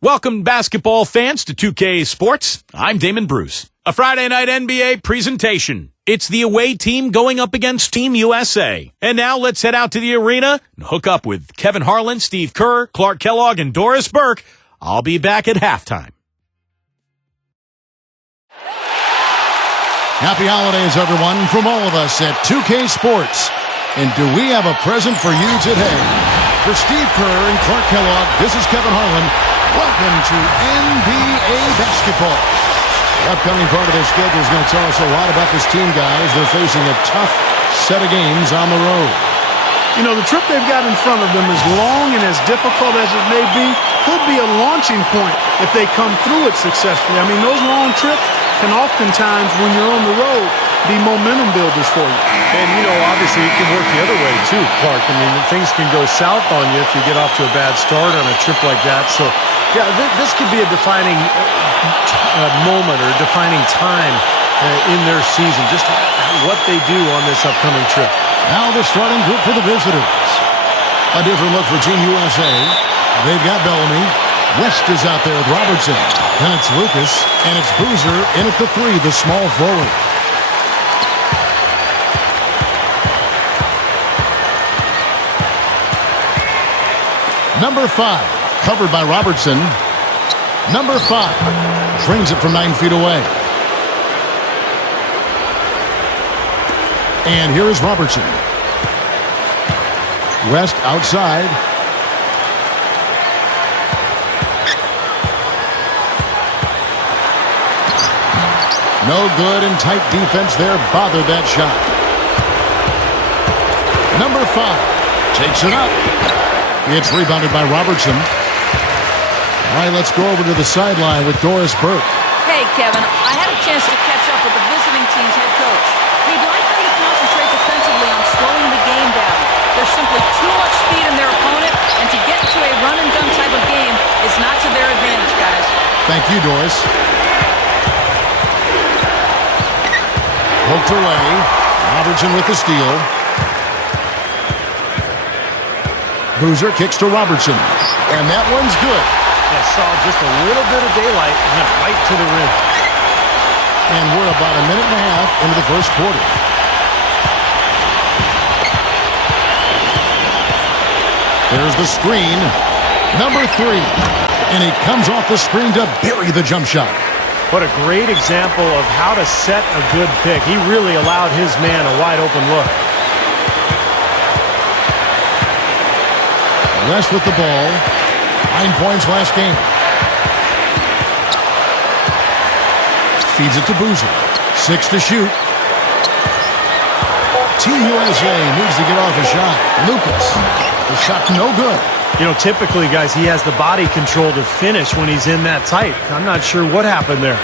Welcome, basketball fans, to 2K Sports. I'm Damon Bruce. A Friday night NBA presentation. It's the away team going up against Team USA. And now let's head out to the arena and hook up with Kevin Harlan, Steve Kerr, Clark Kellogg, and Doris Burke. I'll be back at halftime. Happy holidays, everyone, from all of us at 2K Sports. And do we have a present for you today? For Steve Kerr and Clark Kellogg, this is Kevin Harlan. Welcome to NBA basketball. The upcoming part of their schedule is going to tell us a lot about this team, guys. They're facing a tough set of games on the road. You know, the trip they've got in front of them, as long and as difficult as it may be, could be a launching point if they come through it successfully. I mean, those long trips can oftentimes, when you're on the road, be momentum builders for you. And, you know, obviously it can work the other way, too, Clark. I mean, things can go south on you if you get off to a bad start on a trip like that. So, yeah, this could be a defining moment or defining time in their season, just what they do on this upcoming trip. Now the starting group for the visitors. A different look for Team USA. They've got Bellamy. West is out there with Robertson. Then it's Lucas, and it's Boozer in at the 3, the small forward. Number 5. Covered by Robertson. Number 5. Trains it from 9 feet away. And here is Robertson. West outside. No good, and tight defense there bothered that shot. Number 5 takes it up. It's rebounded by Robertson. All right, let's go over to the sideline with Doris Burke. Hey, Kevin, I had a chance to catch up with the visiting team's head coach. He'd like them to concentrate defensively on slowing the game down. There's simply too much speed in their opponent, and to get to a run-and-gun type of game is not to their advantage, guys. Thank you, Doris. Poked away. Robertson with the steal. Boozer kicks to Robertson. And that one's good. I saw just a little bit of daylight and went right to the rim. And we're about a minute and a half into the first quarter. There's the screen. Number 3. And he comes off the screen to bury the jump shot. What a great example of how to set a good pick. He really allowed his man a wide open look. West with the ball. 9 points last game. Feeds it to Boozer. 6 to shoot. Team USA needs to get off a shot. Lucas. The shot no good. You know, typically, guys, he has the body control to finish when he's in that tight. I'm not sure what happened there.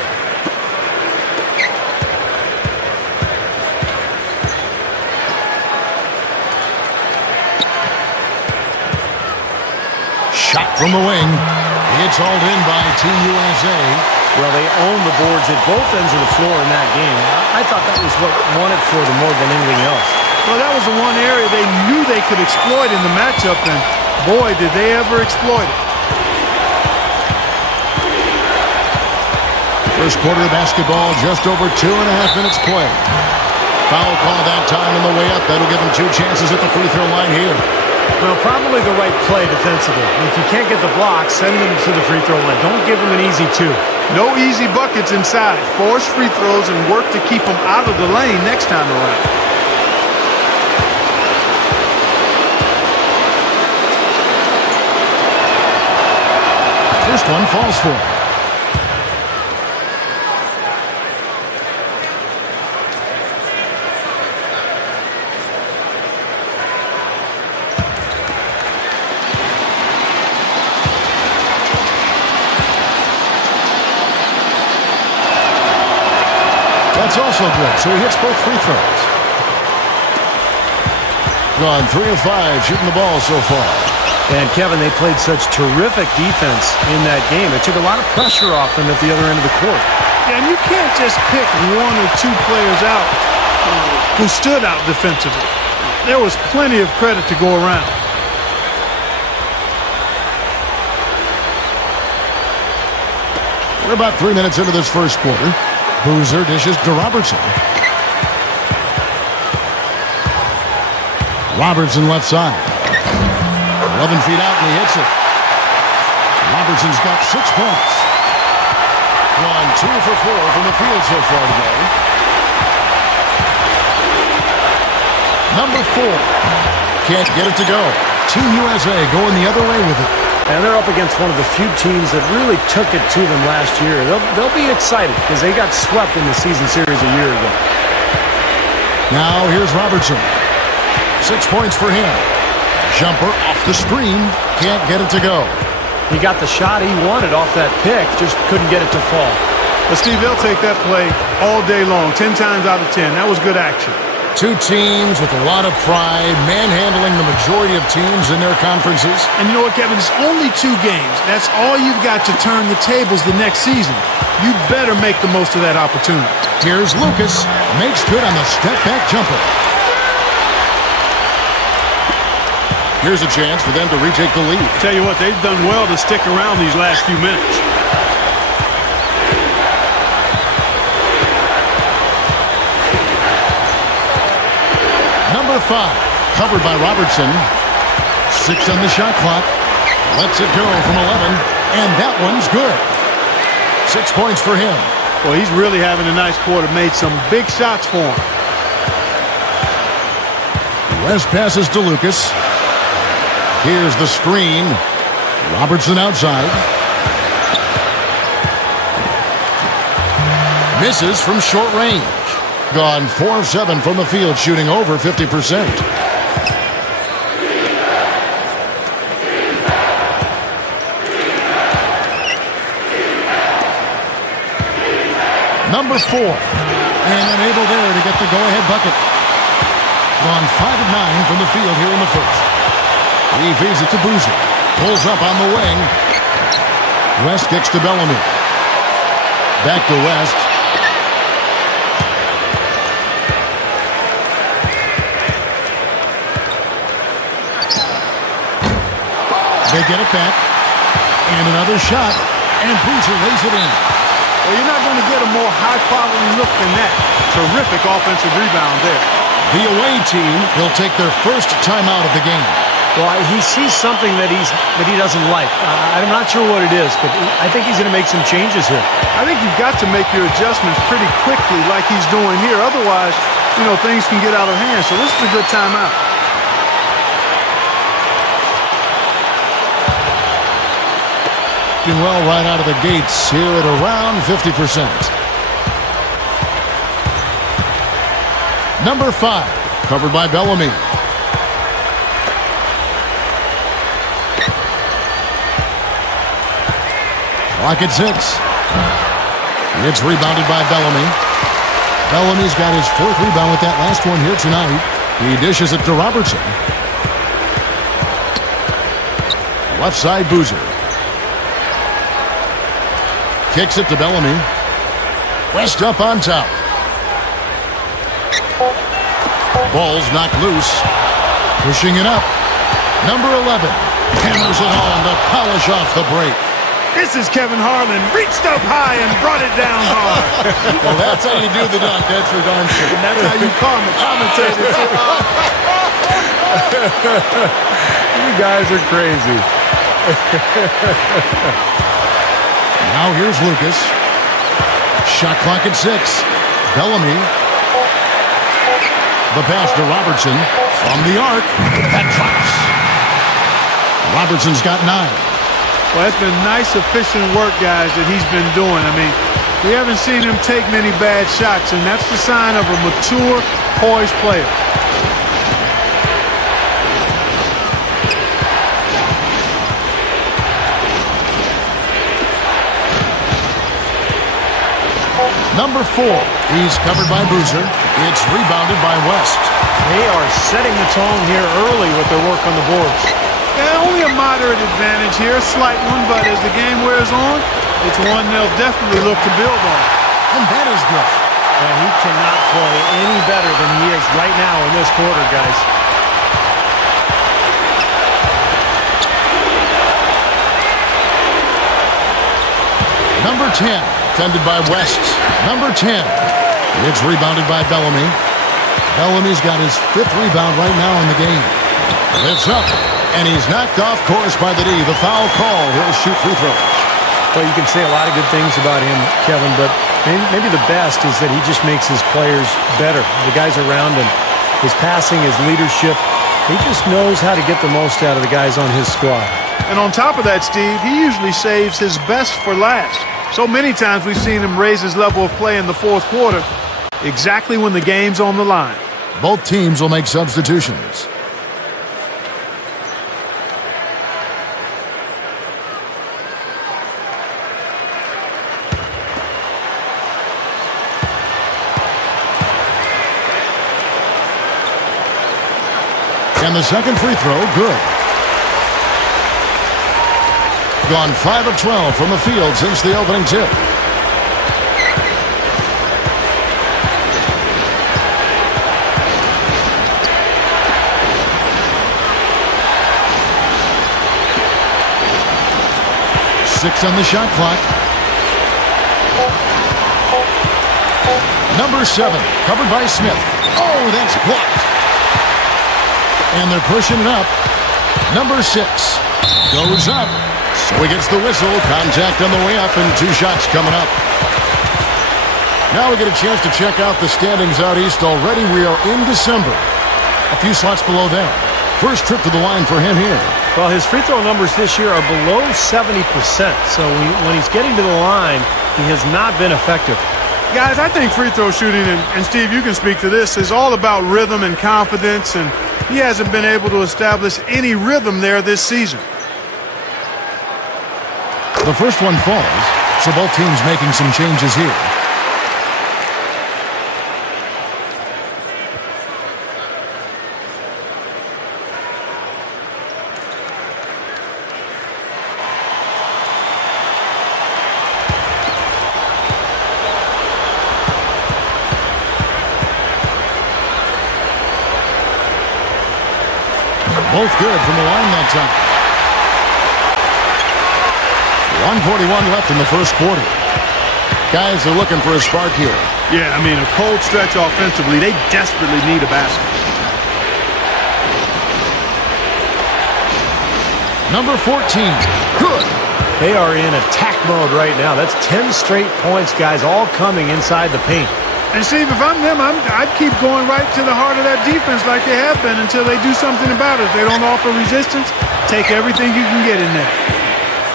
Shot from the wing. It's hauled in by Team USA. Well, they own the boards at both ends of the floor in that game. I thought that was what won it for them more than anything else. Well, that was the one area they knew they could exploit in the matchup, and boy, did they ever exploit it. First quarter of basketball, just over 2.5 minutes play. Foul call that time on the way up. That'll give them 2 chances at the free throw line here. Well, probably the right play defensively. If you can't get the block, send them to the free throw line. Don't give them an easy 2. No easy buckets inside. Force free throws and work to keep them out of the lane next time around. First one falls for him. That's also good, so he hits both free throws. Gone 3 of 5 shooting the ball so far. And, Kevin, they played such terrific defense in that game. It took a lot of pressure off them at the other end of the court. Yeah, and you can't just pick 1 or 2 players out who stood out defensively. There was plenty of credit to go around. We're about 3 minutes into this first quarter. Boozer dishes to Robertson. Robertson left side. 11 feet out and he hits it. Robertson's got 6 points. Gone 2 for 4 from the field so far today. Number 4. Can't get it to go. Team USA going the other way with it. And they're up against one of the few teams that really took it to them last year. They'll be excited because they got swept in the season series a year ago. Now here's Robertson. 6 points for him. Jumper off the screen. Can't get it to go. He got the shot he wanted off that pick, just couldn't get it to fall. But Steve, they'll take that play all day long, 10 times out of 10. That was good action. 2 teams with a lot of pride, manhandling the majority of teams in their conferences. And you know what, Kevin? It's only 2 games. That's all you've got to turn the tables the next season. You better make the most of that opportunity. Here's Lucas. Makes good on the step-back jumper. Here's a chance for them to retake the lead. Tell you what, they've done well to stick around these last few minutes. Number 5, covered by Robertson. 6 on the shot clock. Lets it go from 11, and that one's good. 6 points for him. Well, he's really having a nice quarter. Made some big shots for him. West passes to Lucas. Here's the screen. Robertson outside. Misses from short range. Gone 4 of 7 from the field, shooting over 50%. Number 4. And unable there to get the go-ahead bucket. Gone 5 of 9 from the field here in the first. He feeds it to Boozer. Pulls up on the wing. West kicks to Bellamy. Back to West. They get it back. And another shot. And Boozer lays it in. Well, you're not going to get a more high-quality look than that. Terrific offensive rebound there. The away team will take their first timeout of the game. Well, he sees something that he doesn't like. I'm not sure what it is, but I think he's going to make some changes here. I think you've got to make your adjustments pretty quickly like he's doing here. Otherwise, you know, things can get out of hand. So this is a good timeout. Doing well right out of the gates here at around 50%. Number 5, covered by Bellamy. Clock at 6. It's rebounded by Bellamy. Bellamy's got his 4th rebound with that last one here tonight. He dishes it to Robertson. Left side Boozer. Kicks it to Bellamy. West up on top. Ball's knocked loose. Pushing it up. Number 11. Hammers it home to polish off the break. This is Kevin Harlan. Reached up high and brought it down hard. Well, that's how you do the dunk. That's for darn sure. And that's how you call him, the commentator. You guys are crazy. Now here's Lucas. Shot clock at 6. Bellamy. The pass to Robertson. From the arc. That drops. Robertson's got 9. Well, it's been nice, efficient work, guys, that he's been doing. I mean, we haven't seen him take many bad shots, and that's the sign of a mature, poised player. Number 4. He's covered by Boozer. It's rebounded by West. They are setting the tone here early with their work on the boards. Yeah, only a moderate advantage here, a slight one, but as the game wears on, it's one they'll definitely look to build on. And that is good. And he cannot play any better than he is right now in this quarter, guys. Number 10, defended by West. Number 10. It's rebounded by Bellamy. Bellamy's got his 5th rebound right now in the game. Lifts up, and he's knocked off course by the D. The foul call. He'll shoot free throws. Well, you can say a lot of good things about him, Kevin, but maybe the best is that he just makes his players better. The guys around him, his passing, his leadership, he just knows how to get the most out of the guys on his squad. And on top of that, Steve, he usually saves his best for last. So many times we've seen him raise his level of play in the fourth quarter, exactly when the game's on the line. Both teams will make substitutions. And the second free throw, good. Gone 5 of 12 from the field since the opening tip. Six on the shot clock. Number 7, covered by Smith. Oh, that's blocked. And they're pushing it up. Number 6 goes up. So he gets the whistle. Contact on the way up and 2 shots coming up. Now we get a chance to check out the standings out east already. We are in December. A few slots below them. First trip to the line for him here. Well, his free throw numbers this year are below 70%. So when he's getting to the line, he has not been effective. Guys, I think free throw shooting, and Steve, you can speak to this, is all about rhythm and confidence, and he hasn't been able to establish any rhythm there this season. The first one falls, so both teams making some changes here. Both good from the line that time. 1:41 left in the first quarter. Guys are looking for a spark here. Yeah, I mean, a cold stretch offensively. They desperately need a basket. Number 14. Good. They are in attack mode right now. That's 10 straight points, guys, all coming inside the paint. And, Steve, if I'm them, I'd keep going right to the heart of that defense like they have been until they do something about it. If they don't offer resistance, take everything you can get in there.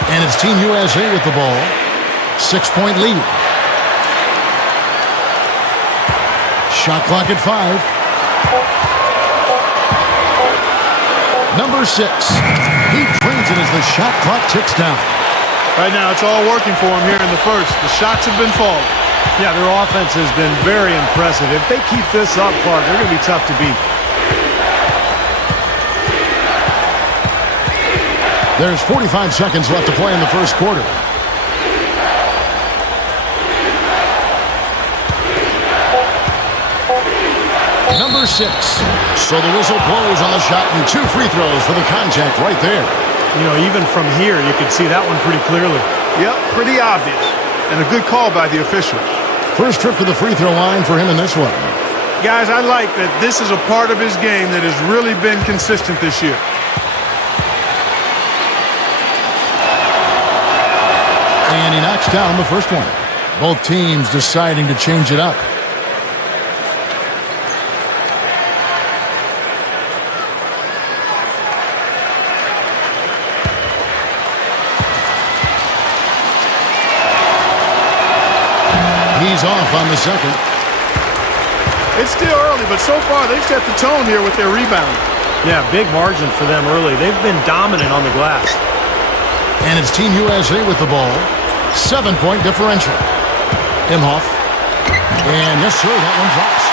And it's Team USA with the ball. 6-point lead. Shot clock at 5. Number 6. He drains it as the shot clock ticks down. Right now, it's all working for him here in the first. The shots have been falling. Yeah, their offense has been very impressive. If they keep this up, Clark, they're going to be tough to beat. There's 45 seconds left to play in the first quarter. Number 6. So the whistle blows on the shot and 2 free throws for the contact right there. You know, even from here, you can see that one pretty clearly. Yep, pretty obvious. And a good call by the officials. First trip to the free throw line for him in this one. Guys, I like that this is a part of his game that has really been consistent this year. And he knocks down the first one. Both teams deciding to change it up. He's off on the second. It's still early, but so far they've set the tone here with their rebound. Yeah, big margin for them early. They've been dominant on the glass. And it's Team USA with the ball. 7-point differential. Imhoff. And yes, sir, that one drops.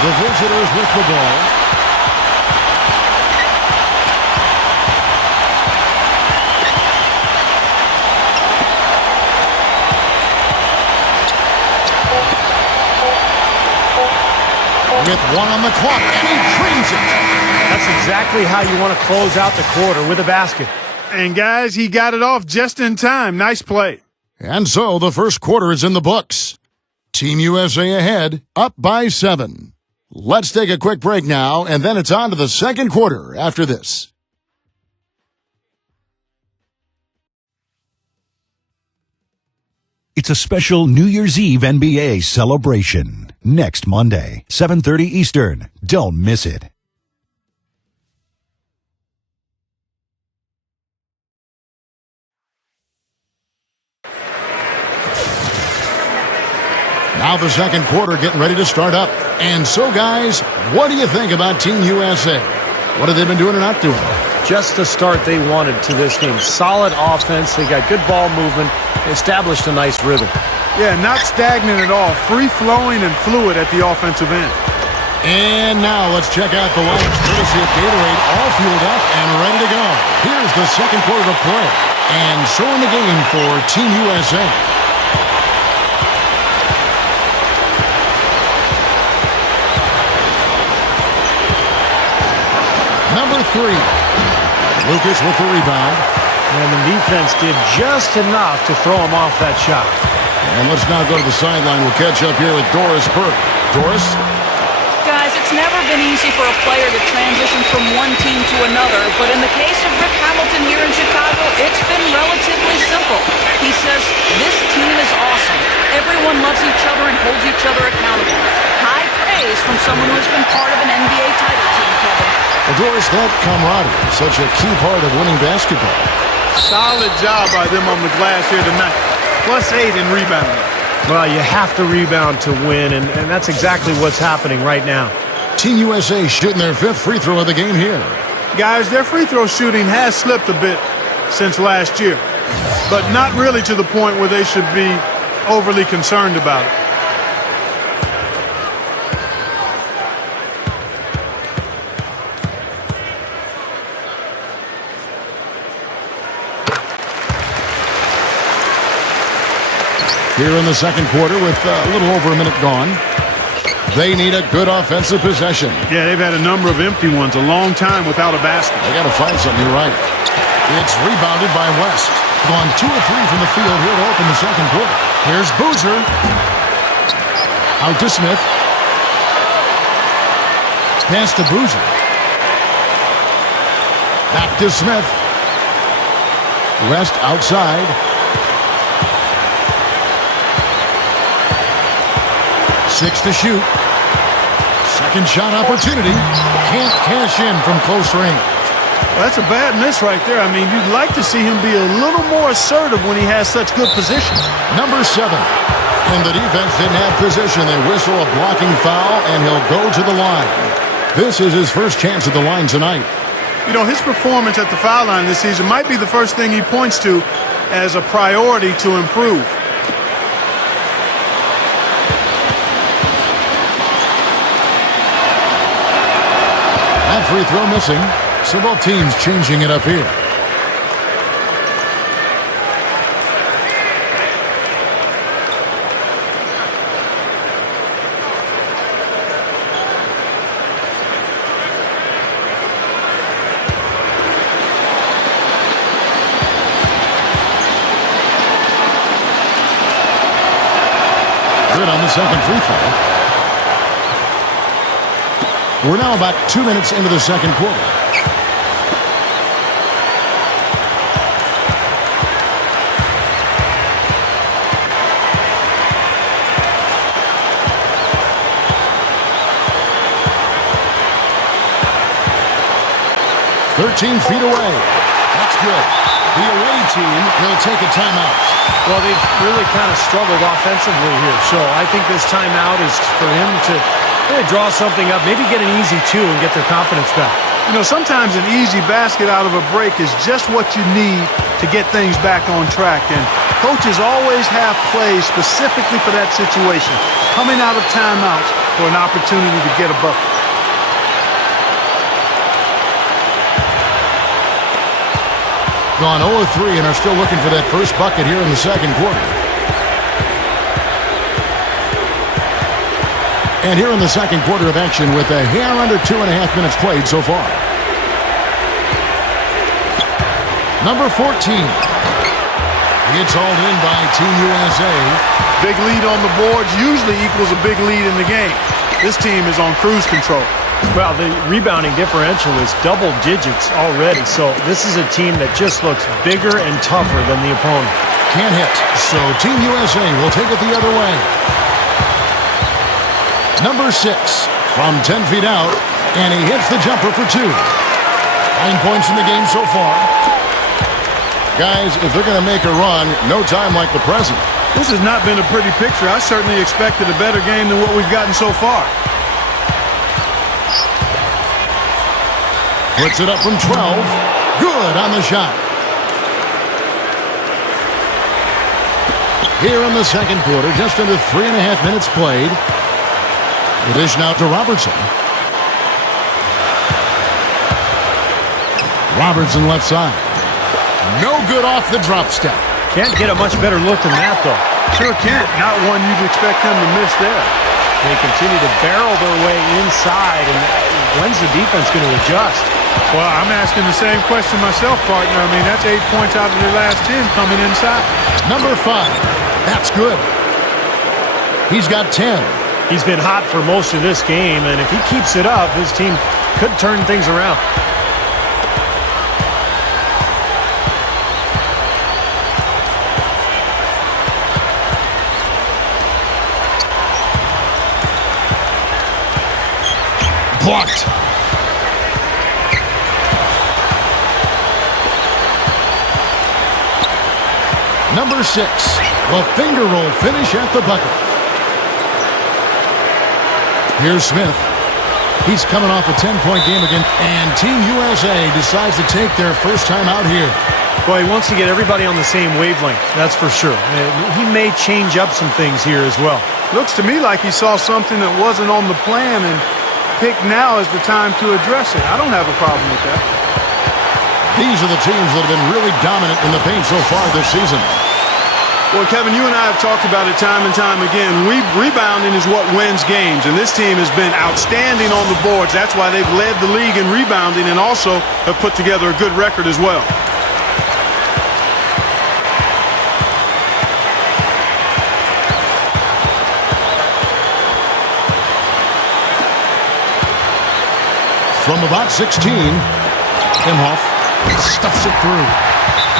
The visitors with the ball. With 1 on the clock, and he drains it. That's exactly how you want to close out the quarter, with a basket. And guys, he got it off just in time. Nice play. And so the first quarter is in the books. Team USA ahead, up by 7. Let's take a quick break now, and then it's on to the second quarter after this. It's a special New Year's Eve NBA celebration. Next Monday, 7:30 Eastern. Don't miss it. Now the second quarter getting ready to start up. And so, guys, what do you think about Team USA? What have they been doing or not doing? Just the start they wanted to this game. Solid offense. They got good ball movement. Established a nice rhythm. Yeah, not stagnant at all. Free-flowing and fluid at the offensive end. And now let's check out the lineups courtesy of Gatorade, all fueled up and ready to go. Here's the second quarter to play. And so in the game for Team USA. Number 3. Lucas with the rebound. And the defense did just enough to throw him off that shot. And let's now go to the sideline. We'll catch up here with Doris Burke. Doris? Guys, it's never been easy for a player to transition from one team to another, but in the case of Rip Hamilton here in Chicago, it's been relatively simple. He says, this team is awesome. Everyone loves each other and holds each other accountable. High praise from someone who has been part of an NBA title team, Kevin. Well, Doris, that camaraderie is such a key part of winning basketball. Solid job by them on the glass here tonight. +8 in rebounding. Well, you have to rebound to win, and that's exactly what's happening right now. Team USA shooting their 5th free throw of the game here. Guys, their free throw shooting has slipped a bit since last year, but not really to the point where they should be overly concerned about it. Here in the second quarter with a little over a minute gone. They need a good offensive possession. Yeah, they've had a number of empty ones, a long time without a basket. They got to find something right. It's rebounded by West. Gone 2 of 3 from the field here to open the second quarter. Here's Boozer. Out to Smith. Pass to Boozer. Back to Smith. West outside. 6 to shoot. Second shot opportunity. Can't cash in from close range. Well, that's a bad miss right there. I mean, you'd like to see him be a little more assertive when he has such good position. Number 7. And the defense didn't have position. They whistle a blocking foul, and he'll go to the line. This is his first chance at the line tonight. You know, his performance at the foul line this season might be the first thing he points to as a priority to improve. That free throw missing. So both teams changing it up here. Good on the second free throw. We're now about 2 minutes into the second quarter. "13 feet away." That's good. The away team will take a timeout. Well, they've really kind of struggled offensively here, so I think this timeout is for him to really draw something up, maybe get an easy 2 and get their confidence back. You know, sometimes an easy basket out of a break is just what you need to get things back on track. And coaches always have plays specifically for that situation, coming out of timeouts for an opportunity to get a bucket. Gone 0-3 and are still looking for that first bucket here in the second quarter. And here in the second quarter of action with a hair under 2.5 minutes played so far. Number 14. It's hauled in by Team USA. Big lead on the boards usually equals a big lead in the game. This team is on cruise control. Well, the rebounding differential is double digits already, so this is a team that just looks bigger and tougher than the opponent. Can't hit, so Team USA will take it the other way. Number 6 from 10 feet out, and he hits the jumper for 2. 9 points in the game so far. Guys, if they're going to make a run, no time like the present. This has not been a pretty picture. I certainly expected a better game than what we've gotten so far. Puts it up from 12. Good on the shot. Here in the second quarter, just under 3.5 minutes played. The dish now to Robertson. Robertson left side. No good off the drop step. Can't get a much better look than that, though. Sure can't. Not one you'd expect him to miss there. They continue to barrel their way inside, and when's the defense going to adjust? Well, I'm asking the same question myself, partner. I mean, that's 8 points out of their last 10 coming inside. Number 5. That's good. He's got 10. He's been hot for most of this game, and if he keeps it up, his team could turn things around. Blocked. Number 6, the finger roll finish at the bucket. Here's Smith. He's coming off a 10-point game again, and Team USA decides to take their first time out here. Well, he wants to get everybody on the same wavelength, that's for sure. He may change up some things here as well. Looks to me like he saw something that wasn't on the plan and picked now as the time to address it. I don't have a problem with that. These are the teams that have been really dominant in the paint so far this season. Well, Kevin, you and I have talked about it time and time again. Rebounding is what wins games, and this team has been outstanding on the boards. That's why they've led the league in rebounding and also have put together a good record as well. From about 16, Imhoff stuffs it through.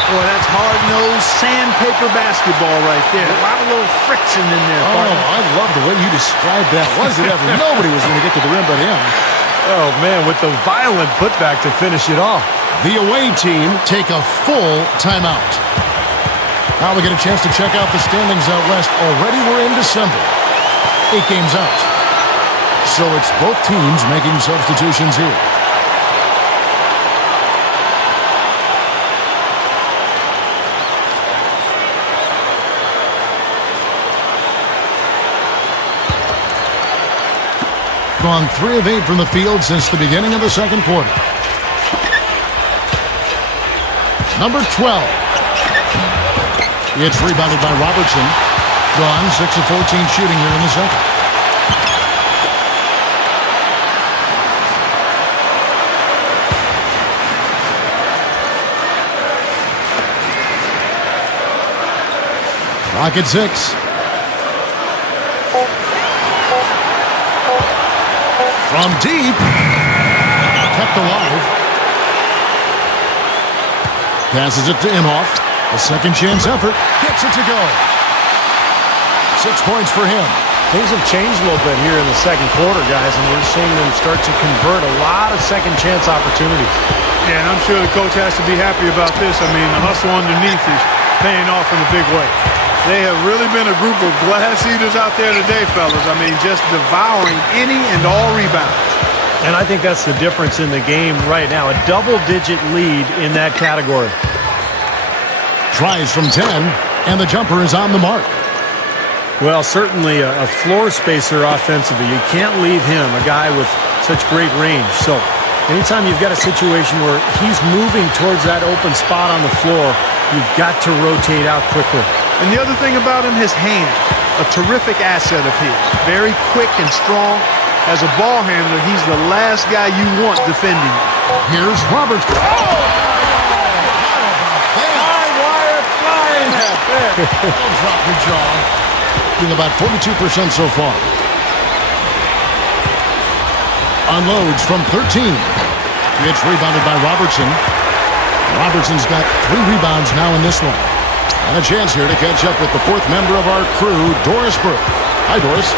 Boy, that's hard-nosed sandpaper basketball right there. A lot of little friction in there. Oh, I love the way you described that. Was it ever? Nobody was going to get to the rim but him. Oh, man, with the violent putback to finish it off. The away team take a full timeout. Now we get a chance to check out the standings out west. Already we're in December. 8 games out. So it's both teams making substitutions here. Gone 3 of 8 from the field since the beginning of the second quarter. Number 12. It's rebounded by Robertson. Gone 6 of 14 shooting here in the second. Clock at 6. From deep. Kept alive. Passes it to Imhoff. A second chance effort. Gets it to go. 6 points for him. Things have changed a little bit here in the second quarter, guys, and we're seeing them start to convert a lot of second chance opportunities. Yeah, and I'm sure the coach has to be happy about this. I mean, the hustle underneath is paying off in a big way. They have really been a group of glass eaters out there today, fellas. I mean, just devouring any and all rebounds. And I think that's the difference in the game right now. A double-digit lead in that category. Tries from 10, and the jumper is on the mark. Well, certainly a floor spacer offensively. You can't leave him, a guy with such great range. So anytime you've got a situation where he's moving towards that open spot on the floor, you've got to rotate out quickly. And the other thing about him, his hands, a terrific asset of his. Very quick and strong. As a ball handler, he's the last guy you want defending you. Here's Robertson. Oh! How about That'll drop your jaw. Doing about 42% so far. Unloads from 13. It's rebounded by Robertson. Robertson's got 3 rebounds now in this one. And a chance here to catch up with the 4th member of our crew, Doris Burke. Hi, Doris.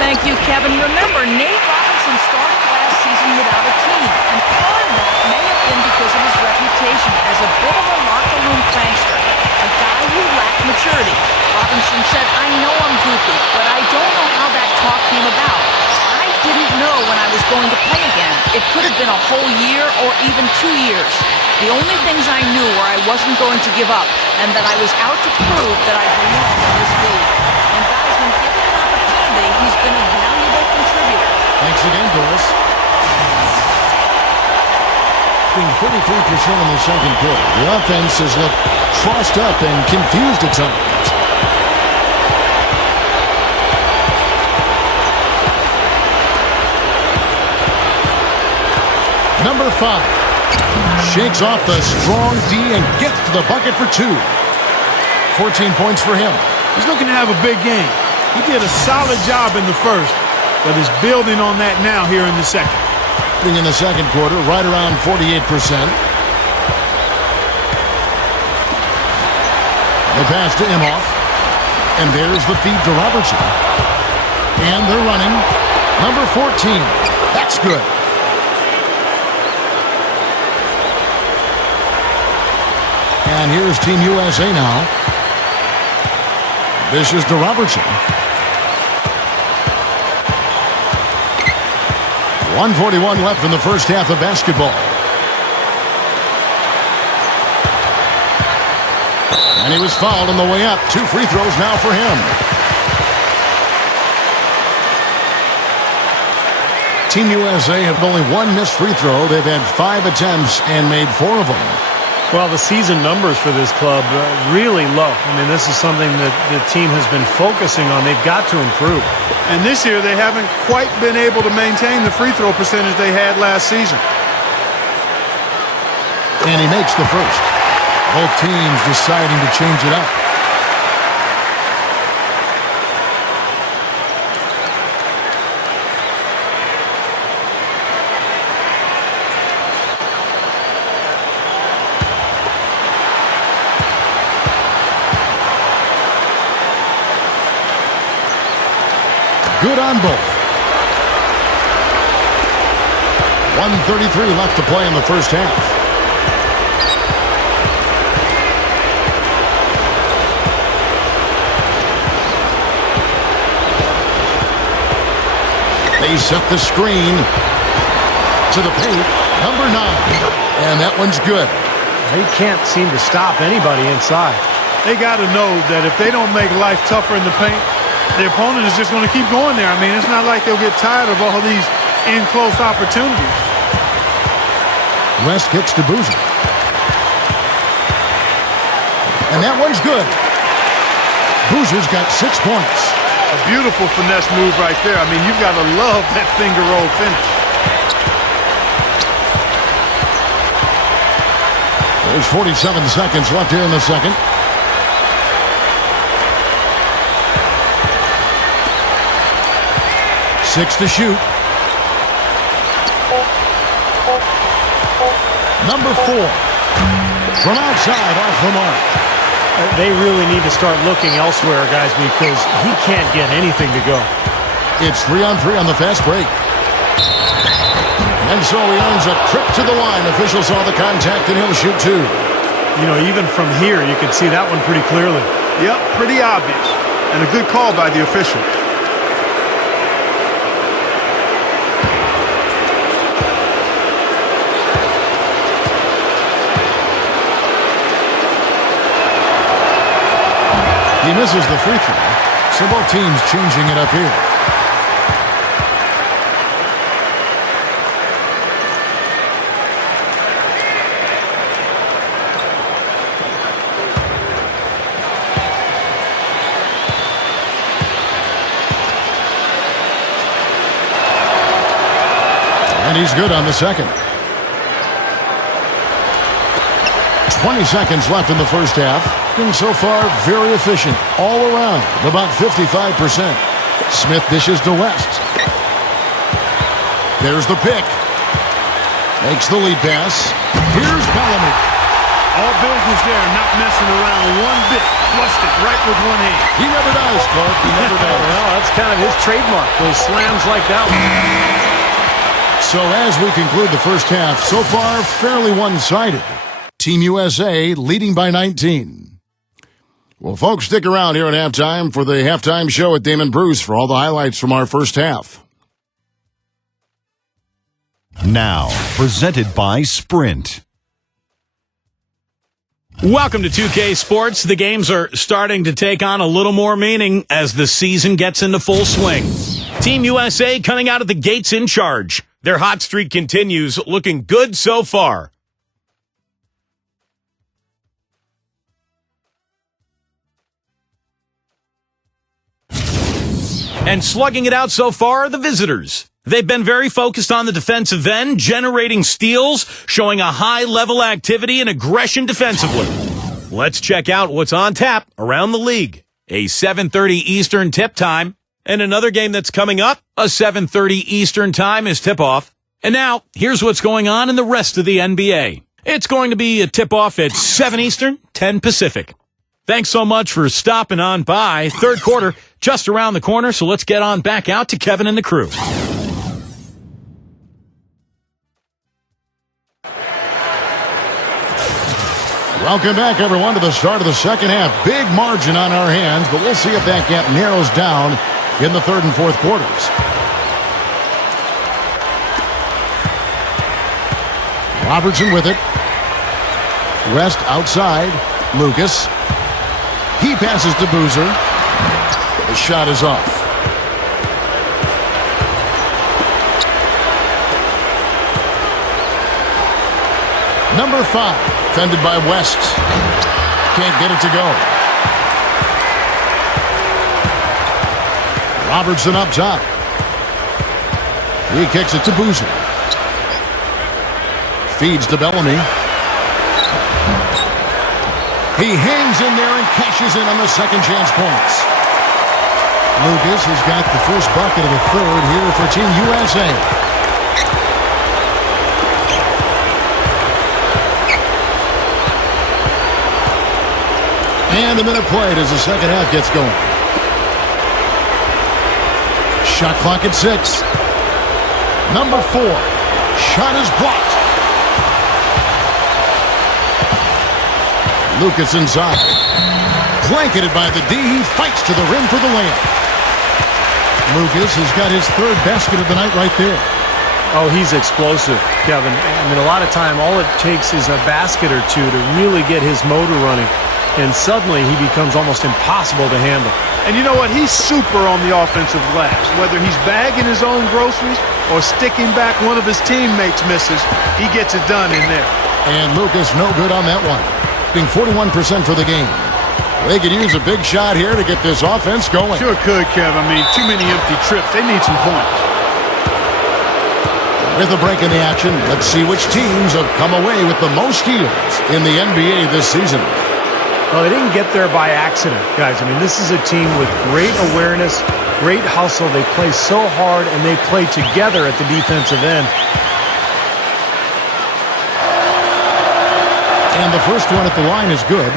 Thank you, Kevin. Remember, Nate Robinson started last season without a team, and part of that may have been because of his reputation as a bit of a locker room prankster, a guy who lacked maturity. Robinson said, "I know I'm goofy, but I don't know how that talk came about. I didn't know when I was going to play again. It could have been a whole year or even 2 years. The only things I knew were I wasn't going to give up, and that I was out to prove that I belong in this league." And guys, when given an opportunity, he's been a valuable contributor. Thanks again, Doris. Being 33% in the second quarter, the offense has looked crossed up and confused at times. Number 5 shakes off the strong D and gets to the bucket for 2. 14 points for him. He's looking to have a big game. He did a solid job in the first, but is building on that now here in the second. In the second quarter, right around 48%. They pass to Imhoff. And there's the feed to Robertson. And they're running. Number 14. That's good. And here's Team USA now. This is to Robertson. 1:41 left in the first half of basketball. And he was fouled on the way up. 2 free throws now for him. Team USA have only 1 missed free throw. They've had 5 attempts and made 4 of them. Well, the season numbers for this club really low. I mean, this is something that the team has been focusing on. They've got to improve. And this year, they haven't quite been able to maintain the free throw percentage they had last season. And he makes the first. Both teams deciding to change it up. Good on both. 1:33 left to play in the first half. They set the screen to the paint. Number 9. And that one's good. They can't seem to stop anybody inside. They got to know that if they don't make life tougher in the paint, the opponent is just going to keep going there. I mean, it's not like they'll get tired of all these in-close opportunities. West kicks to Boozer. And that one's good. Boozer's got 6 points. A beautiful finesse move right there. I mean, you've got to love that finger roll finish. There's 47 seconds left here in the second. Six to shoot. Number 4. From outside, off the mark. They really need to start looking elsewhere, guys, because he can't get anything to go. It's 3-on-3 on the fast break. And so he earns a trip to the line. Official saw the contact, and he'll shoot 2. You know, even from here, you can see that one pretty clearly. Yep, pretty obvious. And a good call by the official. He misses the free throw. So both teams changing it up here. And he's good on the second. 20 seconds left in the first half. Been so far very efficient all around, about 55%. Smith dishes to West. There's the pick. Makes the lead pass. Here's Bellamy. All business there, not messing around one bit. Flushed it right with one hand. He never does, Clark. He never does. Well, that's kind of his trademark, those slams like that one. So as we conclude the first half, so far fairly one-sided. Team USA leading by 19. Well, folks, stick around here at halftime for the halftime show at Damon Bruce for all the highlights from our first half. Now, presented by Sprint. Welcome to 2K Sports. The games are starting to take on a little more meaning as the season gets into full swing. Team USA coming out of the gates in charge. Their hot streak continues, looking good so far. And slugging it out so far are the visitors. They've been very focused on the defensive end, generating steals, showing a high-level activity and aggression defensively. Let's check out what's on tap around the league. A 7:30 Eastern tip time. And another game that's coming up, a 7:30 Eastern time is tip-off. And now, here's what's going on in the rest of the NBA. It's going to be a tip-off at 7 Eastern, 10 Pacific. Thanks so much for stopping on by. Third quarter, just around the corner, so let's get on back out to Kevin and the crew. Welcome back, everyone, to the start of the second half. Big margin on our hands, but we'll see if that gap narrows down in the third and fourth quarters. Robertson with it. West outside. Lucas. He passes to Boozer. The shot is off. Number 5, defended by West. Can't get it to go. Robertson up top. He kicks it to Boozer. Feeds to Bellamy. He hangs in there and cashes in on the second chance points. Lucas has got the first bucket of the third here for Team USA. And a minute played as the second half gets going. Shot clock at 6. Number 4. Shot is blocked. Lucas inside. Blanketed by the D. He fights to the rim for the layup. Lucas has got his third basket of the night right there. Oh, he's explosive, Kevin. I mean, a lot of time, all it takes is a basket or two to really get his motor running. And suddenly, he becomes almost impossible to handle. And you know what? He's super on the offensive glass. Whether he's bagging his own groceries or sticking back one of his teammates misses, he gets it done in there. And Lucas no good on that one. Being 41% for the game. They could use a big shot here to get this offense going. Sure could, Kev. I mean, too many empty trips. They need some points. With a break in the action, let's see which teams have come away with the most steals in the NBA this season. Well, they didn't get there by accident, guys. I mean, this is a team with great awareness, great hustle. They play so hard, and they play together at the defensive end. And the first one at the line is good.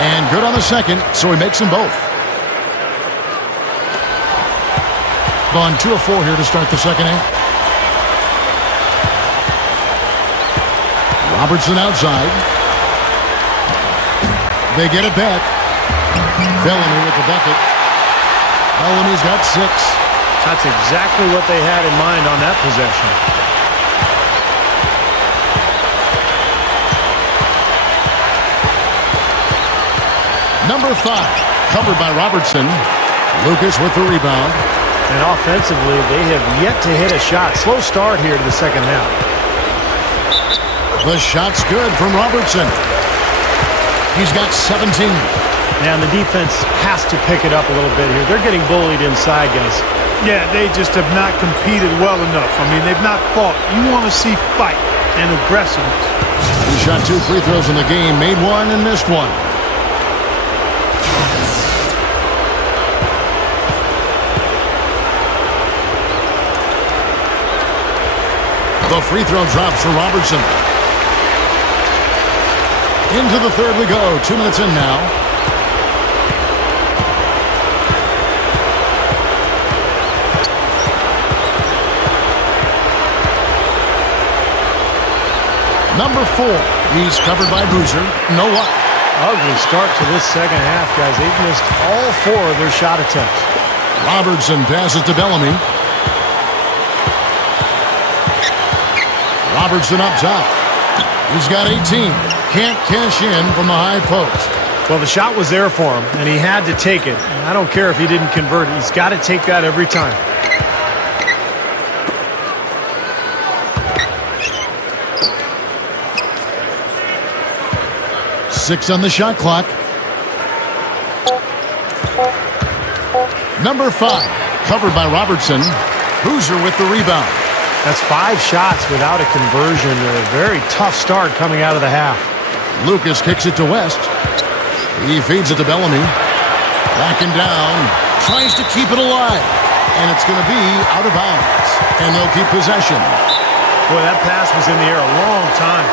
And good on the second, so he makes them both. Gone 2 of 4 here to start the second half. Robertson outside. They get it back. Bellamy with the bucket. Bellamy's got 6. That's exactly what they had in mind on that possession. Number 5, covered by Robertson. Lucas with the rebound. And offensively, they have yet to hit a shot. Slow start here to the second half. The shot's good from Robertson. He's got 17. And the defense has to pick it up a little bit here. They're getting bullied inside, guys. Yeah, they just have not competed well enough. I mean, they've not fought. You want to see fight and aggressiveness. He shot 2 free throws in the game, made one and missed one. The free throw drops for Robertson. Into the third we go. 2 minutes in now. Number 4. He's covered by Boozer. No luck. Ugly start to this second half, guys. They've missed all 4 of their shot attempts. Robertson passes to Bellamy. Robertson up top. He's got 18. Can't cash in from the high post. Well, the shot was there for him, and he had to take it. I don't care if he didn't convert it. He's got to take that every time. Six on the shot clock. Number 5, covered by Robertson. Boozer with the rebound. That's 5 shots without a conversion. A very tough start coming out of the half. Lucas kicks it to West. He feeds it to Bellamy. Backing down. Tries to keep it alive. And it's going to be out of bounds. And they'll keep possession. Boy, that pass was in the air a long time.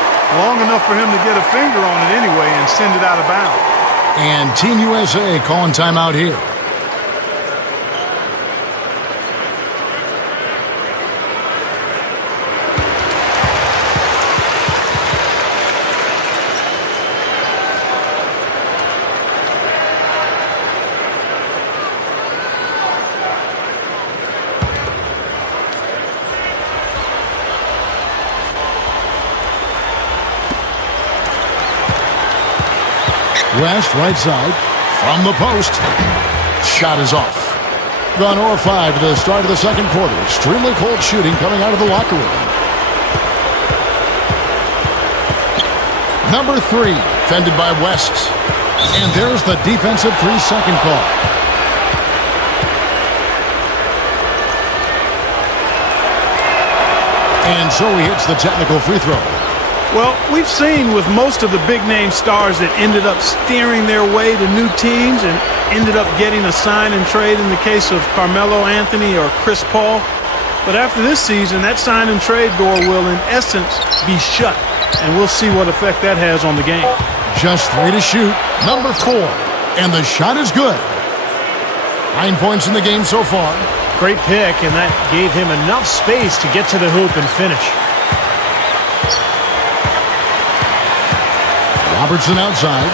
Long enough for him to get a finger on it anyway and send it out of bounds. And Team USA calling timeout here. West, right side, from the post. Shot is off. Gone 0-5 to the start of the second quarter. Extremely cold shooting coming out of the locker room. Number 3, fended by West. And there's the defensive 3-second call. And so he hits the technical free throw. Well, we've seen with most of the big-name stars that ended up steering their way to new teams and ended up getting a sign and trade in the case of Carmelo Anthony or Chris Paul. But after this season, that sign and trade door will, in essence, be shut. And we'll see what effect that has on the game. Just 3 to shoot. Number 4. And the shot is good. 9 points in the game so far. Great pick, and that gave him enough space to get to the hoop and finish. Robertson outside.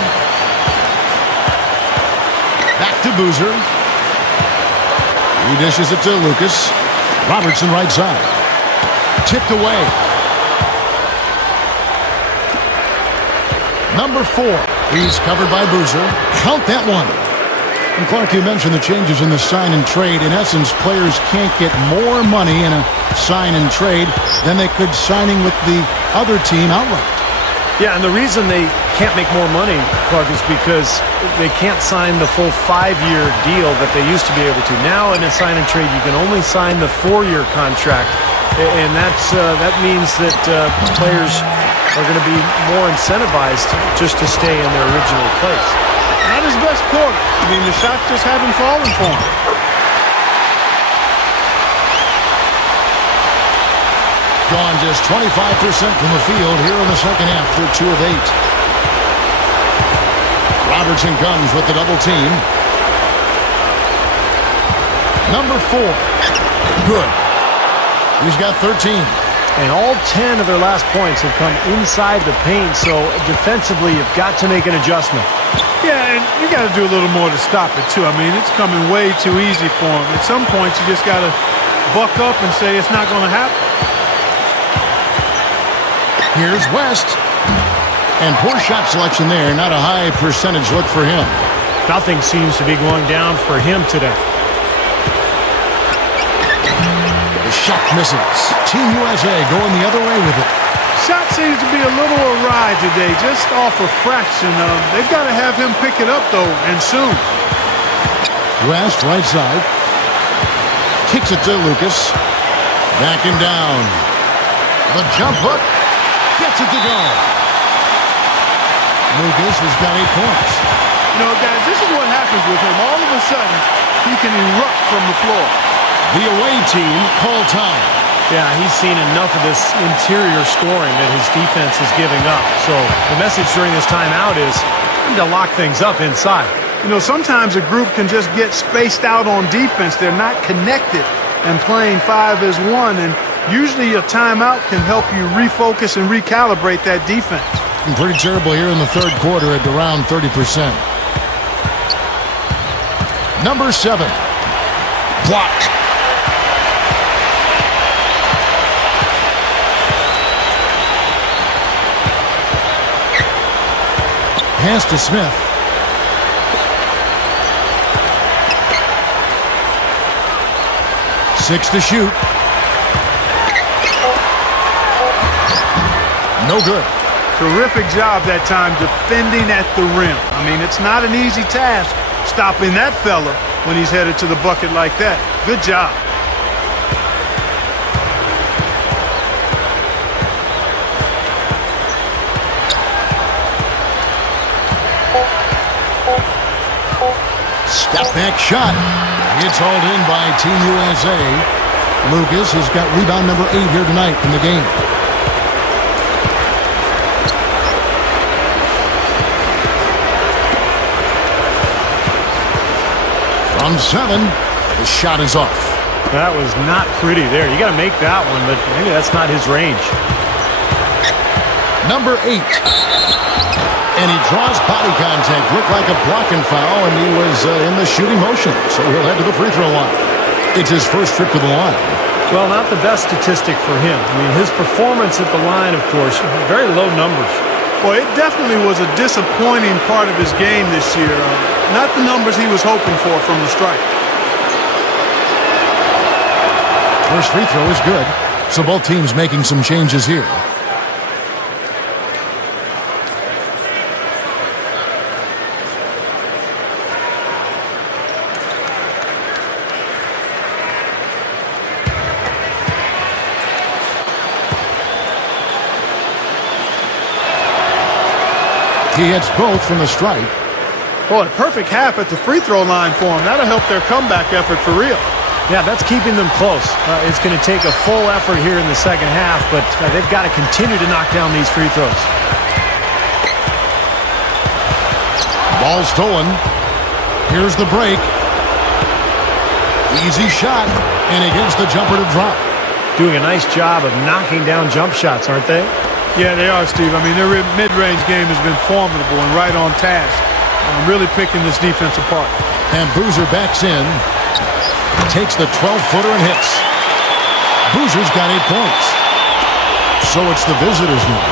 Back to Boozer. He dishes it to Lucas. Robertson right side. Tipped away. Number 4. He's covered by Boozer. Count that one. And Clark, you mentioned the changes in the sign and trade. In essence, players can't get more money in a sign and trade than they could signing with the other team outright. Yeah, and the reason they can't make more money, Clark, is because they can't sign the full 5-year deal that they used to be able to. Now in a sign and trade, you can only sign the 4-year contract, and that means that players are going to be more incentivized just to stay in their original place. Not his best quarter. I mean, the shots just haven't fallen for him. Gone just 25% from the field here in the second half through 2 of 8. Robertson comes with the double team. Number 4. Good. He's got 13. And all 10 of their last points have come inside the paint, so defensively you've got to make an adjustment. Yeah, and you got to do a little more to stop it, too. I mean, it's coming way too easy for him. At some point, you just got to buck up and say it's not going to happen. Here's West. And poor shot selection there. Not a high percentage look for him. Nothing seems to be going down for him today. The shot misses. Team USA going the other way with it. Shot seems to be a little awry today, just off a fraction. They've got to have him pick it up, though, and soon. West, right side. Kicks it to Lucas. Back him down. The jump hook. Gets it to go. Lucas has got 8 points. You know, guys, this is what happens with him. All of a sudden, he can erupt from the floor. The away team call time. Yeah, he's seen enough of this interior scoring that his defense is giving up. So the message during this timeout is time to lock things up inside. You know, sometimes a group can just get spaced out on defense. They're not connected and playing 5 as 1. And usually a timeout can help you refocus and recalibrate that defense. Pretty terrible here in the third quarter at around 30%. Number 7. Blocked. Pass to Smith. Six to shoot. No good. Terrific job that time defending at the rim. I mean, it's not an easy task stopping that fella when he's headed to the bucket like that. Good job. Step back shot. It's hauled in by Team USA. Lucas has got rebound number 8 here tonight in the game. From 7, the shot is off. That was not pretty there. You got to make that one, but maybe that's not his range. Number 8. And he draws body contact. Looked like a blocking foul, and he was in the shooting motion. So he'll head to the free throw line. It's his first trip to the line. Well, not the best statistic for him. I mean, his performance at the line, of course, very low numbers. Well, it definitely was a disappointing part of his game this year. Not the numbers he was hoping for from the strike. First free throw is good. So both teams making some changes here. He hits both from the stripe. Boy, a perfect half at the free throw line for him. That'll help their comeback effort for real. Yeah, that's keeping them close. It's going to take a full effort here in the second half, but they've got to continue to knock down these free throws. Ball stolen. Here's the break. Easy shot, and he gets the jumper to drop. Doing a nice job of knocking down jump shots, aren't they? Yeah, they are, Steve. I mean, their mid-range game has been formidable and right on task. Really picking this defense apart. And Boozer backs in. Takes the 12-footer and hits. Boozer's got 8 points. So it's the visitors now.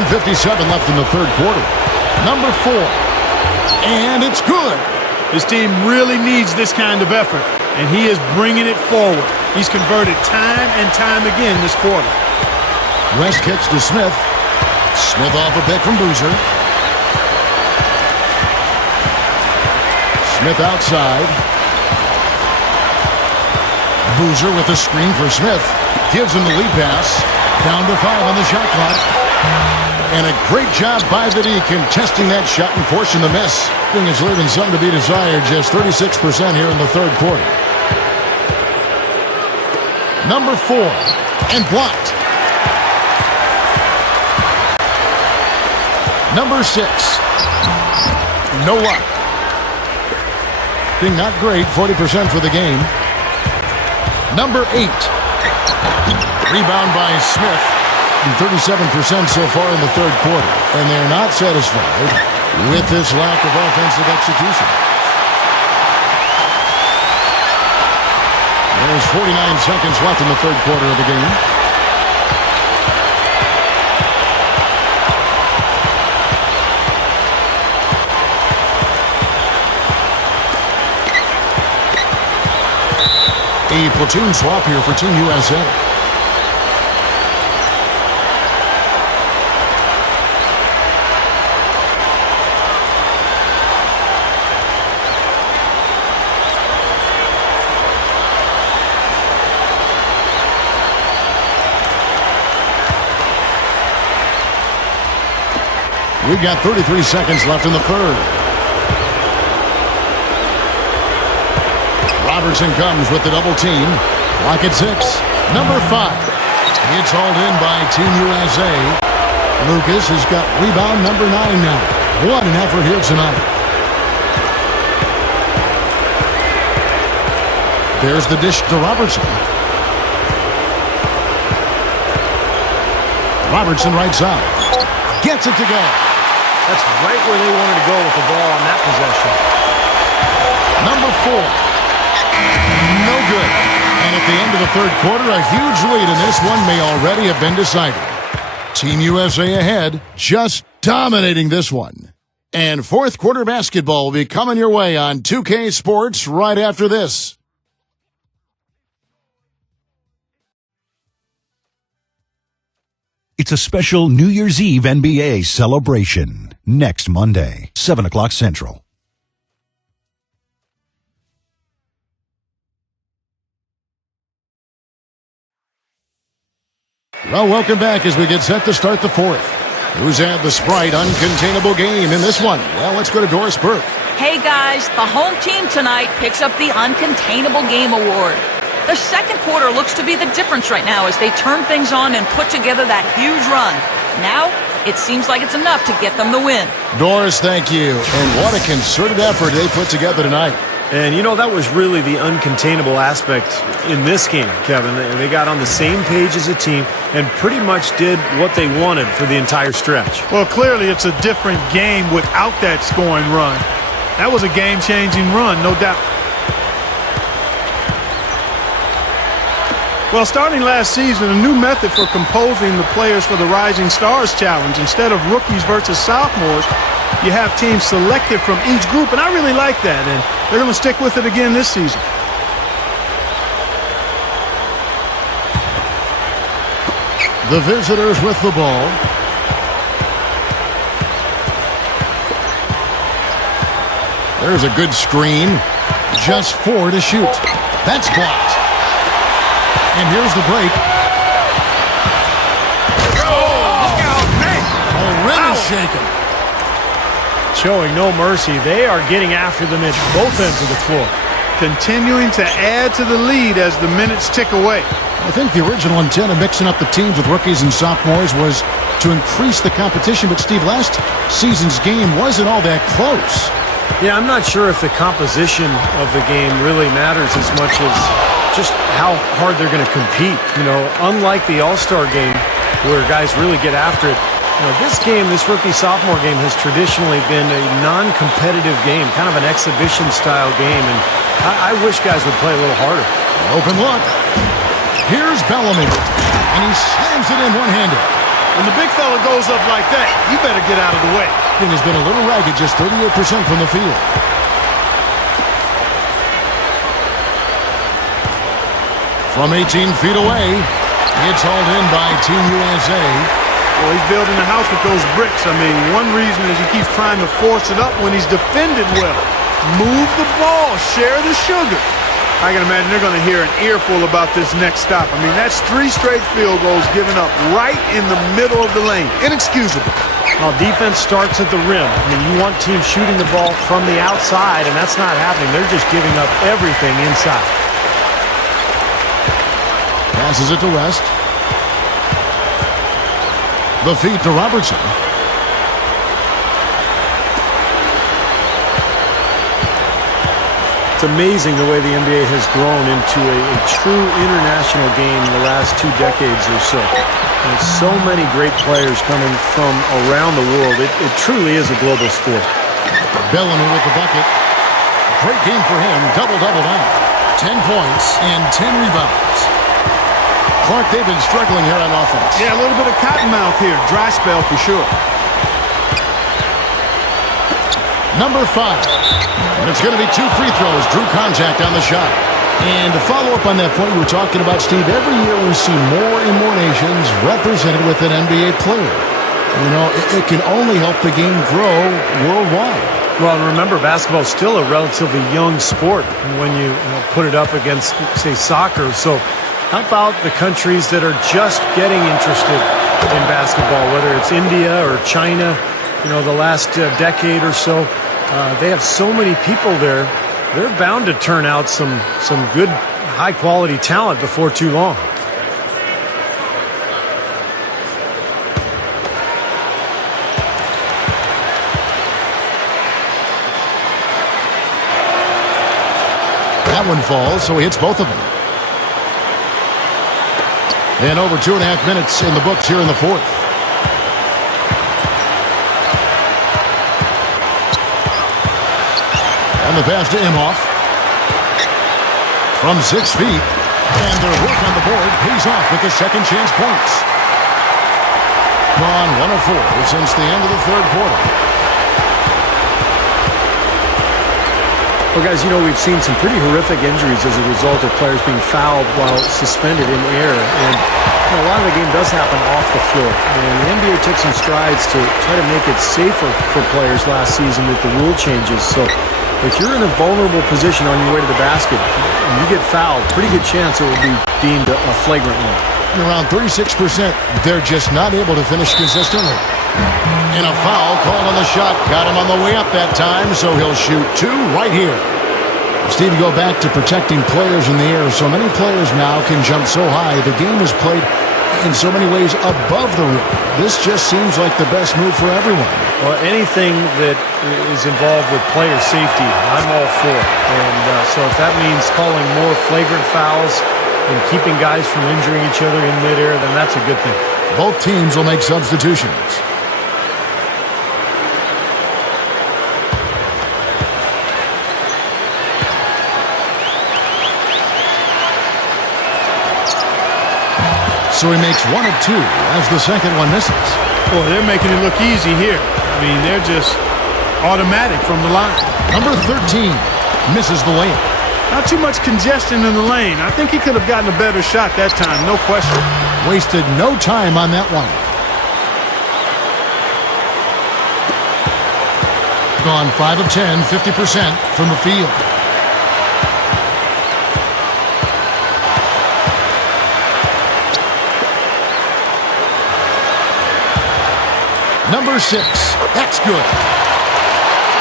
1:57 left in the third quarter. Number 4. And it's good. This team really needs this kind of effort, and he is bringing it forward. He's converted time and time again this quarter. West kicks to Smith. Smith off a pick from Boozer. Smith outside. Boozer with the screen for Smith. Gives him the lead pass. Down to 5 on the shot clock. And a great job by the D contesting that shot and forcing the miss. Thing is leaving some to be desired. Just 36% here in the third quarter. Number 4. And blocked. Number 6. No luck. Being not great, 40% for the game. Number 8. Rebound by Smith. And 37% so far in the third quarter. And they're not satisfied with this lack of offensive execution. There's 49 seconds left in the third quarter of the game. A platoon swap here for Team USA. We've got 33 seconds left in the third. Robertson comes with the double team. Clock at 6. Number 5. It's hauled in by Team USA. Lucas has got rebound number 9 now. What an effort here tonight. There's the dish to Robertson. Robertson right side. Gets it to go. That's right where they wanted to go with the ball on that possession. Number 4. No good. And at the end of the third quarter, a huge lead in this one may already have been decided. Team USA ahead, just dominating this one. And fourth quarter basketball will be coming your way on 2K Sports right after this. It's a special New Year's Eve NBA celebration next Monday, 7 o'clock Central. Well, welcome back as we get set to start the fourth. Who's had the Sprite uncontainable game in this one? Well, let's go to Doris Burke. Hey guys, the home team tonight picks up the Uncontainable Game Award. The second quarter looks to be the difference right now as they turn things on and put together that huge run. Now, it seems like it's enough to get them the win. Doris, thank you. And what a concerted effort they put together tonight. And, you know, that was really the uncontainable aspect in this game, Kevin. They got on the same page as a team and pretty much did what they wanted for the entire stretch. Well, clearly it's a different game without that scoring run. That was a game-changing run, no doubt. Well, starting last season, a new method for composing the players for the Rising Stars Challenge. Instead of rookies versus sophomores, you have teams selected from each group, and I really like that, and they're going to stick with it again this season. The visitors with the ball. There's a good screen. Just 4 to shoot. That's blocked. And here's the break. Oh, look out, man! The rim is shaken. Showing no mercy. They are getting after them at both ends of the floor. Continuing to add to the lead as the minutes tick away. I think the original intent of mixing up the teams with rookies and sophomores was to increase the competition, but Steve, last season's game wasn't all that close. Yeah, I'm not sure if the composition of the game really matters as much as just how hard they're going to compete. You know, unlike the All-Star game where guys really get after it, you know, this game, this rookie-sophomore game has traditionally been a non-competitive game, kind of an exhibition-style game, and I wish guys would play a little harder. Open look. Here's Bellamy, and he slams it in one-handed. When the big fella goes up like that, you better get out of the way. He has been a little ragged, just 38% from the field. From 18 feet away, it's hauled in by Team USA. Well, he's building a house with those bricks. I mean, one reason is he keeps trying to force it up when he's defended well. Move the ball, share the sugar. I can imagine they're going to hear an earful about this next stop. I mean, that's 3 straight field goals given up right in the middle of the lane. Inexcusable. Well, defense starts at the rim. I mean, you want teams shooting the ball from the outside, and that's not happening. They're just giving up everything inside. Passes it to West. The feed to Robertson. It's amazing the way the NBA has grown into a true international game in the last 2 decades or so. And so many great players coming from around the world. It truly is a global sport. Bellamy with the bucket. Great game for him. Double-double now. 10 points and 10 rebounds. Clark, they've been struggling here on offense. Yeah, a little bit of cottonmouth here. Dry spell for sure. Number 5. And it's going to be 2 free throws. Drew contact on the shot. And to follow up on that point you were talking about, Steve, every year we see more and more nations represented with an NBA player. You know, it can only help the game grow worldwide. Well, and remember, basketball is still a relatively young sport when you put it up against, say, soccer. So how about the countries that are just getting interested in basketball, whether it's India or China, the last decade or so? They have so many people there. They're bound to turn out some good, high-quality talent before too long. That one falls, so he hits both of them. And over 2.5 minutes in the books here in the fourth. And the pass to Imhoff. From 6 feet. And their work on the board pays off with the second chance points. Gone 1 of 4 since the end of the third quarter. Well, guys, we've seen some pretty horrific injuries as a result of players being fouled while suspended in air. And a lot of the game does happen off the floor. And the NBA took some strides to try to make it safer for players last season with the rule changes. So if you're in a vulnerable position on your way to the basket and you get fouled, pretty good chance it will be deemed a flagrant one. Around 36%, they're just not able to finish consistently. And a foul called on the shot. Got him on the way up that time, so he'll shoot 2 right here. Steve, you go back to protecting players in the air. So many players now can jump so high. The game is played in so many ways above the rim. This just seems like the best move for everyone. Well, anything that is involved with player safety, I'm all for. And so if that means calling more flagrant fouls and keeping guys from injuring each other in midair, then that's a good thing. Both teams will make substitutions. So he makes 1 of 2 as the second one misses. Boy, they're making it look easy here. I mean, they're just automatic from the line. Number 13 misses the layup. Not too much congestion in the lane. I think he could have gotten a better shot that time, no question. Wasted no time on that one. Gone 5 of 10, 50% from the field. Number 6, that's good.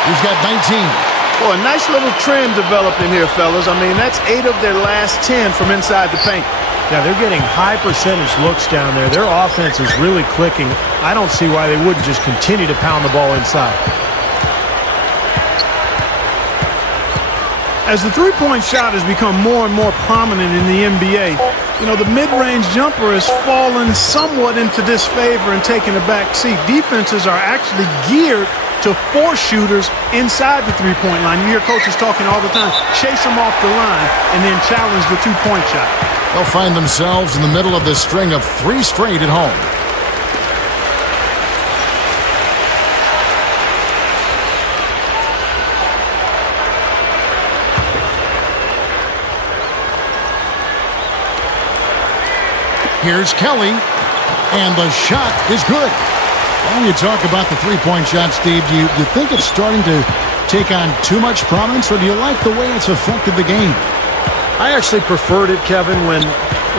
He's got 19. Boy, a nice little trend developing here, fellas. I mean, that's 8 of their last 10 from inside the paint. Yeah, they're getting high percentage looks down there. Their offense is really clicking. I don't see why they wouldn't just continue to pound the ball inside. As the three-point shot has become more and more prominent in the NBA, the mid-range jumper has fallen somewhat into disfavor and taken a back seat. Defenses are actually geared to force shooters inside the three-point line. You hear coaches talking all the time, chase them off the line and then challenge the two-point shot. They'll find themselves in the middle of this string of 3 straight at home. Here's Kelly, and the shot is good. When you talk about the three-point shot, Steve, do you think it's starting to take on too much prominence, or do you like the way it's affected the game? I actually preferred it, Kevin, when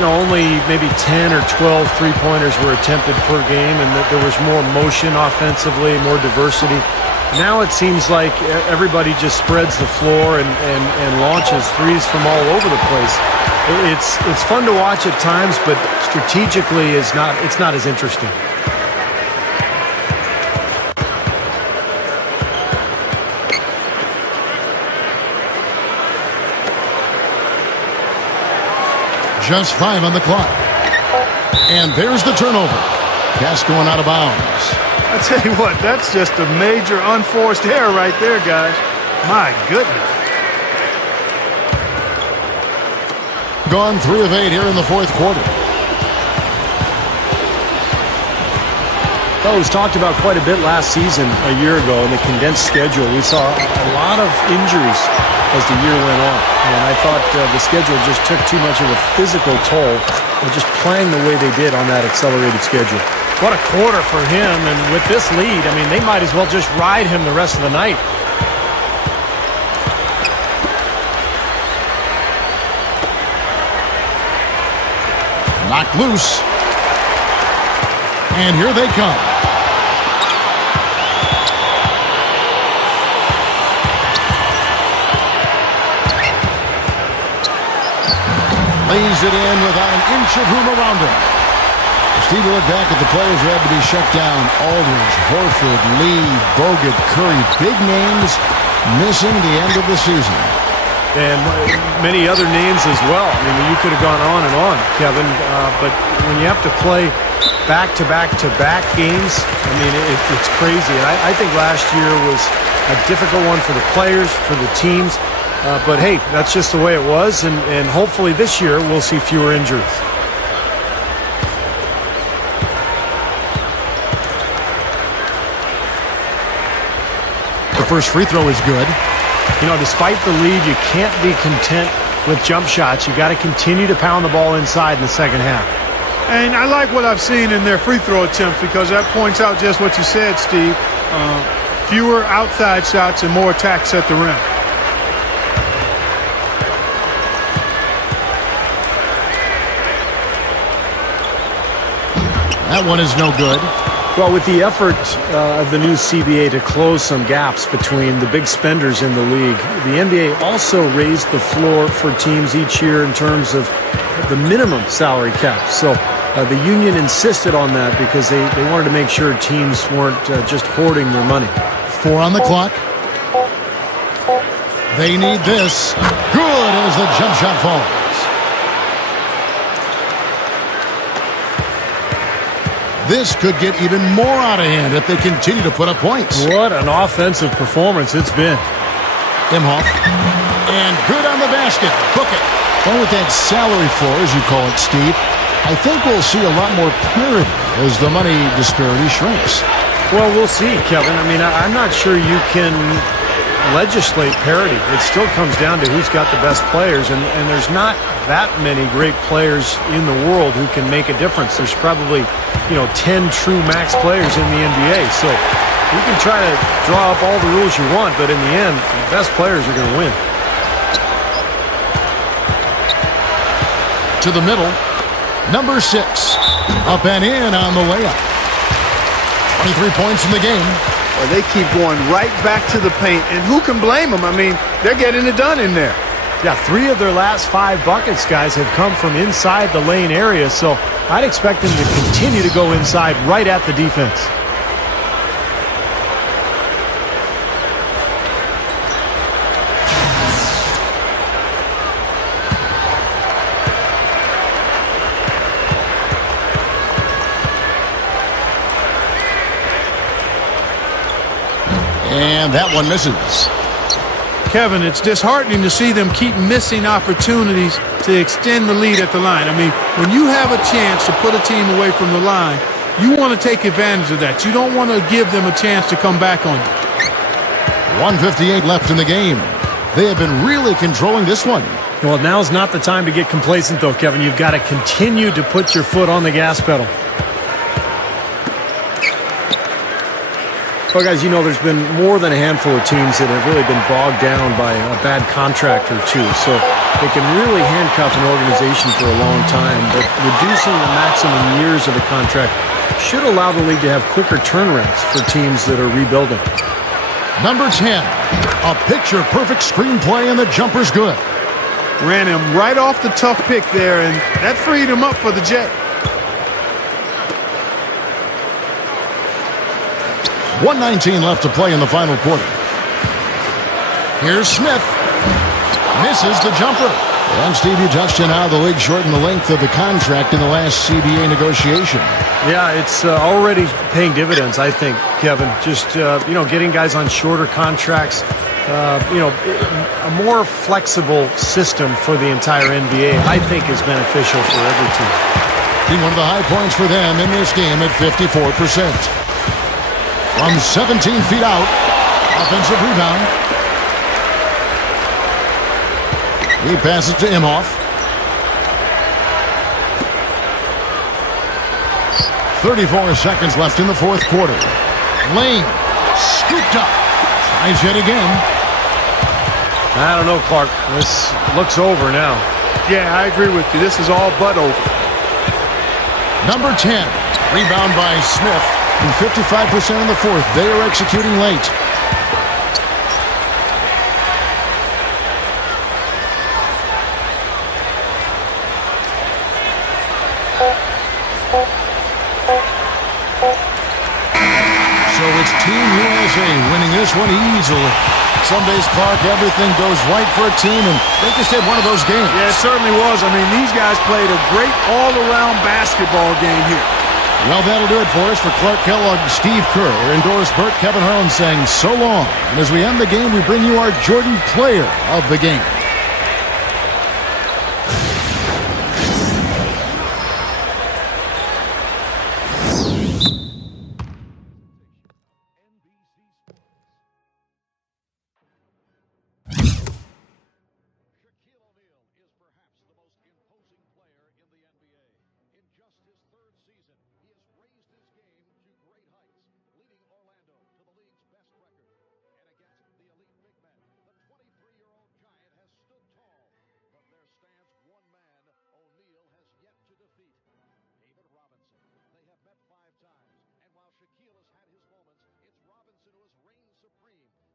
only maybe 10 or 12 three-pointers were attempted per game and that there was more motion offensively, more diversity. Now it seems like everybody just spreads the floor and launches threes from all over the place. It's fun to watch at times, but strategically it's not as interesting. Just 5 on the clock. And there's the turnover. Pass going out of bounds. I tell you what, that's just a major unforced error right there, guys. My goodness. Gone 3 of 8 here in the fourth quarter. Well, it was talked about quite a bit last season, a year ago, in the condensed schedule. We saw a lot of injuries as the year went on. And I thought the schedule just took too much of a physical toll of just playing the way they did on that accelerated schedule. What a quarter for him, and with this lead, I mean, they might as well just ride him the rest of the night. Knocked loose. And here they come. Lays it in without an inch of room around him. Steve, look back at the players who had to be shut down. Aldridge, Horford, Lee, Bogut, Curry. Big names missing the end of the season. And many other names as well. I mean, you could have gone on and on, Kevin. But when you have to play back-to-back-to-back games, I mean, it's crazy. And I think last year was a difficult one for the players, for the teams. But, hey, that's just the way it was. And hopefully this year we'll see fewer injuries. The first free throw is good. You know, despite the lead, you can't be content with jump shots. You got to continue to pound the ball inside in the second half. And I like what I've seen in their free throw attempts because that points out just what you said, Steve. Fewer outside shots and more attacks at the rim. That one is no good. Well, with the effort of the new CBA to close some gaps between the big spenders in the league, the NBA also raised the floor for teams each year in terms of the minimum salary cap. So the union insisted on that because they wanted to make sure teams weren't just hoarding their money. 4 on the clock. They need this. Good as the jump shot falls. This could get even more out of hand if they continue to put up points. What an offensive performance it's been. Imhoff. And good on the basket. Book it. And with that salary floor, as you call it, Steve, I think we'll see a lot more parity as the money disparity shrinks. Well, we'll see, Kevin. I mean, I'm not sure you can legislate parity. It still comes down to who's got the best players, and there's not that many great players in the world who can make a difference. There's probably, 10 true max players in the NBA. So you can try to draw up all the rules you want, but in the end, the best players are going to win. To the middle. Number 6. Up and in on the layup. 23 points in the game. Well, they keep going right back to the paint, and who can blame them? I mean, they're getting it done in there. Yeah, 3 of their last 5 buckets, guys, have come from inside the lane area, so I'd expect them to continue to go inside right at the defense. And that one misses. Kevin, it's disheartening to see them keep missing opportunities to extend the lead at the line. I mean, when you have a chance to put a team away from the line, you want to take advantage of that. You don't want to give them a chance to come back on you. 1:58 left in the game. They have been really controlling this one. Well, now's not the time to get complacent, though, Kevin. You've got to continue to put your foot on the gas pedal. Well, guys, there's been more than a handful of teams that have really been bogged down by a bad contract or two. So they can really handcuff an organization for a long time. But reducing the maximum years of a contract should allow the league to have quicker turnarounds for teams that are rebuilding. Number 10. A picture-perfect screenplay, and the jumper's good. Ran him right off the tough pick there, and that freed him up for the Jet. 1:19 left to play in the final quarter. Here's Smith. Misses the jumper. And Steve, you touched on how the league shortened the length of the contract in the last CBA negotiation. Yeah, it's already paying dividends, I think, Kevin. Just, getting guys on shorter contracts, a more flexible system for the entire NBA, I think is beneficial for every team. Being one of the high points for them in this game at 54%. From 17 feet out, offensive rebound. He passes to Imhoff. 34 seconds left in the fourth quarter. Lane scooped up. Tries yet again. I don't know, Clark. This looks over now. Yeah, I agree with you. This is all but over. Number 10. Rebound by Smith. And 55% in the fourth. They are executing late. So it's Team USA winning this one easily. Some days, Clark, everything goes right for a team, and they just had one of those games. Yeah, it certainly was. I mean, these guys played a great all-around basketball game here. Well, that'll do it for us. For Clark Kellogg, Steve Kerr, Doris Burke, Kevin Harlan saying so long. And as we end the game, we bring you our Jordan Player of the Game. Shaquille has had his moments. It's Robinson who has reigned supreme.